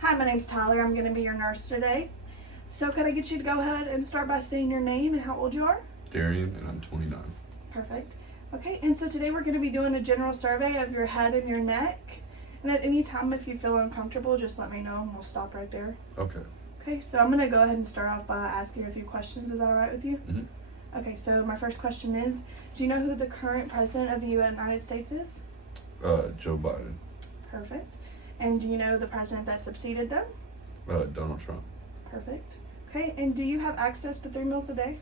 Hi, my name's Tyler. I'm going to be your nurse today. So could I get you to go ahead and start by saying your name and how old you are? Darian, and I'm 29. Perfect. Okay, and so today we're going to be doing a general survey of your head and your neck. And at any time, if you feel uncomfortable, just let me know and we'll stop right there. Okay. Okay, so I'm going to go ahead and start off by asking a few questions. Is that all right with you? Mm-hmm. Okay, so my first question is, do you know who the current president of the United States is? Joe Biden. Perfect. And do you know the president that succeeded them? Donald Trump. Perfect. Okay, and do you have access to 3 meals a day?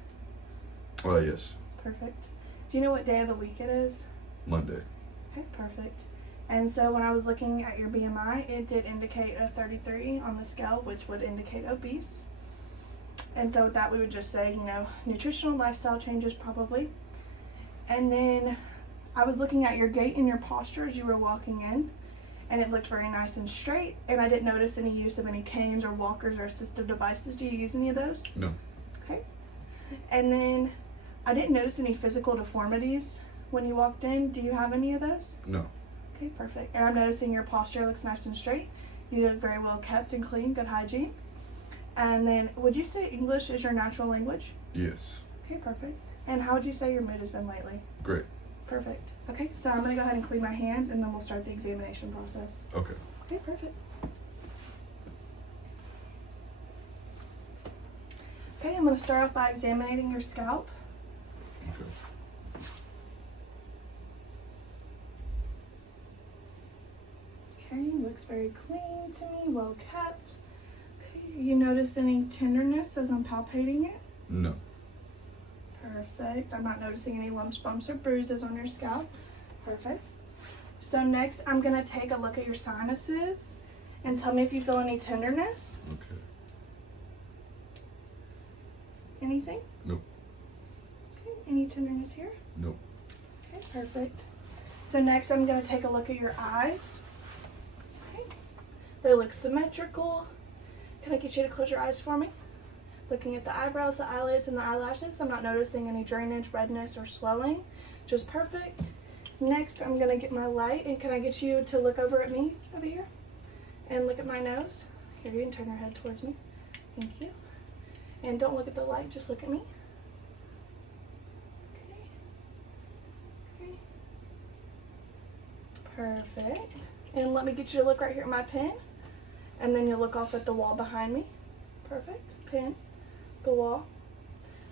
Yes. Perfect. Do you know what day of the week it is? Monday. Okay, perfect. And so when I was looking at your BMI, it did indicate a 33 on the scale, which would indicate obese. And so with that, we would just say, nutritional lifestyle changes probably. And then I was looking at your gait and your posture as you were walking in, and it looked very nice and straight. And I didn't notice any use of any canes or walkers or assistive devices. Do you use any of those? No. Okay. And then I didn't notice any physical deformities when you walked in. Do you have any of those? No. Okay, perfect. And I'm noticing your posture looks nice and straight. You look very well kept and clean, good hygiene. And then would you say English is your natural language? Yes. Okay, perfect. And how would you say your mood has been lately? Great. Perfect. Okay, so I'm gonna go ahead and clean my hands and then we'll start the examination process. Okay. Okay, perfect. Okay, I'm gonna start off by examining your scalp. Okay. Okay, looks very clean to me, well kept. Okay, you notice any tenderness as I'm palpating it? No. Perfect. I'm not noticing any lumps, bumps, or bruises on your scalp. Perfect. So next, I'm gonna take a look at your sinuses and tell me if you feel any tenderness. Okay. Anything? Nope. Okay, any tenderness here? Nope. Okay, perfect. So next, I'm gonna take a look at your eyes. Okay, they look symmetrical. Can I get you to close your eyes for me? Looking at the eyebrows, the eyelids, and the eyelashes, I'm not noticing any drainage, redness, or swelling. Just perfect. Next, I'm gonna get my light, and can I get you to look over at me over here? And look at my nose. Here, you can turn your head towards me. Thank you. And don't look at the light, just look at me. Okay. Okay. Perfect. And let me get you to look right here at my pen. And then you'll look off at the wall behind me. Perfect. Pen. The wall.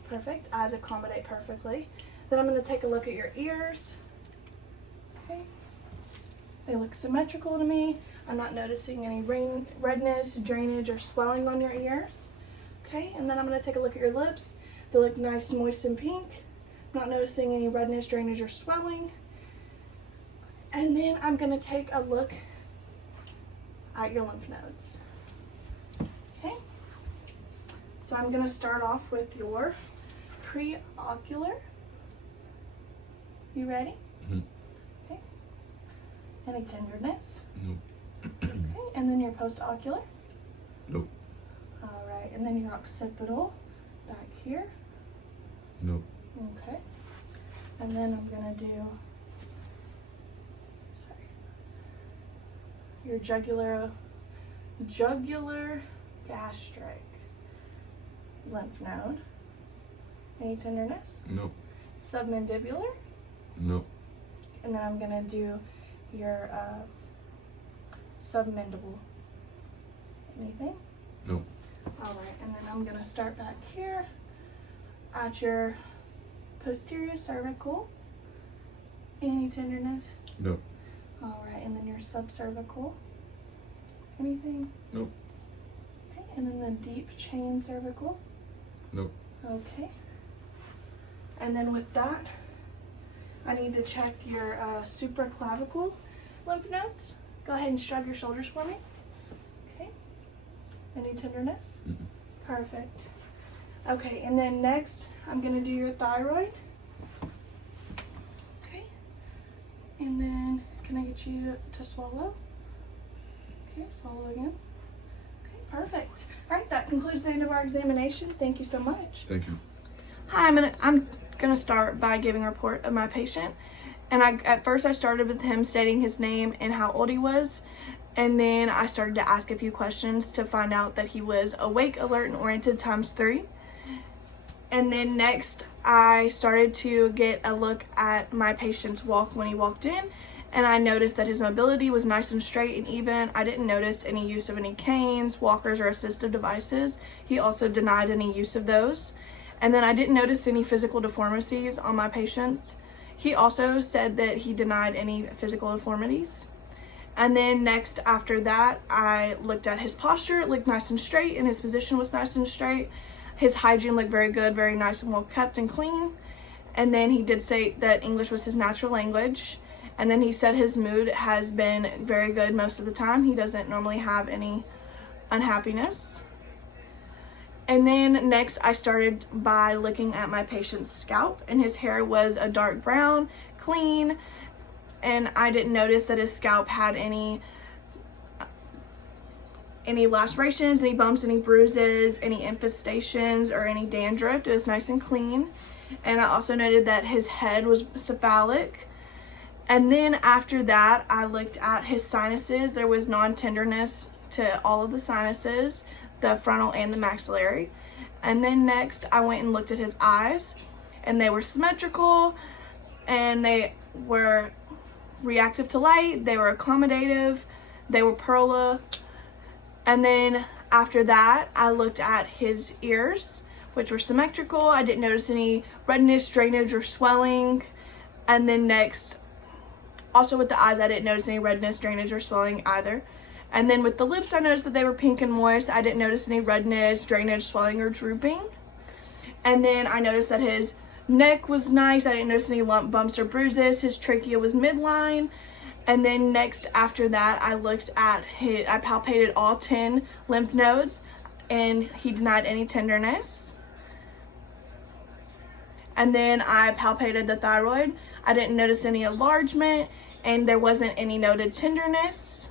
Perfect. Eyes accommodate perfectly. Then I'm going to take a look at your ears. Okay. They look symmetrical to me. I'm not noticing any redness, drainage, or swelling on your ears. Okay. And then I'm going to take a look at your lips. They look nice, moist, and pink. I'm not noticing any redness, drainage, or swelling. And then I'm going to take a look at your lymph nodes. Okay. So I'm going to start off with your preocular. You ready? Mm-hmm. Okay. Any tenderness? Nope. Okay. And then your postocular? Nope. All right. And then your occipital back here? Nope. Okay. And then I'm going to do your jugular gastric lymph node. Any tenderness? Nope. Submandibular. Nope. And then I'm gonna do your submandible. Anything? Nope. All right, and then I'm gonna start back here at your posterior cervical. Any tenderness? Nope. All right, and then your subcervical. Anything? Nope. Okay, and then the deep chain cervical. Nope. Okay. And then with that, I need to check your supraclavicle lymph nodes. Go ahead and shrug your shoulders for me. Okay. Any tenderness? Mm-mm. Perfect. Okay, and then next, I'm gonna do your thyroid. Okay. And then, can I get you to swallow? Okay, swallow again. Okay, perfect. All right, that concludes the end of our examination. Thank you so much. Thank you. Hi, I'm gonna start by giving a report of my patient. And at first I started with him stating his name and how old he was. And then I started to ask a few questions to find out that he was awake, alert, and oriented ×3. And then next, I started to get a look at my patient's walk when he walked in, and I noticed that his mobility was nice and straight and even. I didn't notice any use of any canes, walkers, or assistive devices. He also denied any use of those. And then I didn't notice any physical deformities on my patients. He also said that he denied any physical deformities. And then next after that, I looked at his posture. It looked nice and straight, and his position was nice and straight. His hygiene looked very good, very nice and well kept and clean. And then he did say that English was his natural language. And then he said his mood has been very good most of the time. He doesn't normally have any unhappiness. And then next I started by looking at my patient's scalp, and his hair was a dark brown, clean, and I didn't notice that his scalp had any lacerations, any bumps, any bruises, any infestations, or any dandruff. It was nice and clean. And I also noted that his head was cephalic. And then after that, I looked at his sinuses. There was non-tenderness to all of the sinuses, the frontal and the maxillary. And then next, I went and looked at his eyes, and they were symmetrical, and they were reactive to light, they were accommodative, they were perla. And then after that, I looked at his ears, which were symmetrical. I didn't notice any redness, drainage, or swelling. And then next, also with the eyes, I didn't notice any redness, drainage, or swelling either. And then with the lips, I noticed that they were pink and moist. I didn't notice any redness, drainage, swelling, or drooping. And then I noticed that his neck was nice. I didn't notice any lump, bumps, or bruises. His trachea was midline. And then next after that, I palpated all 10 lymph nodes, and he denied any tenderness. And then I palpated the thyroid. I didn't notice any enlargement, and there wasn't any noted tenderness.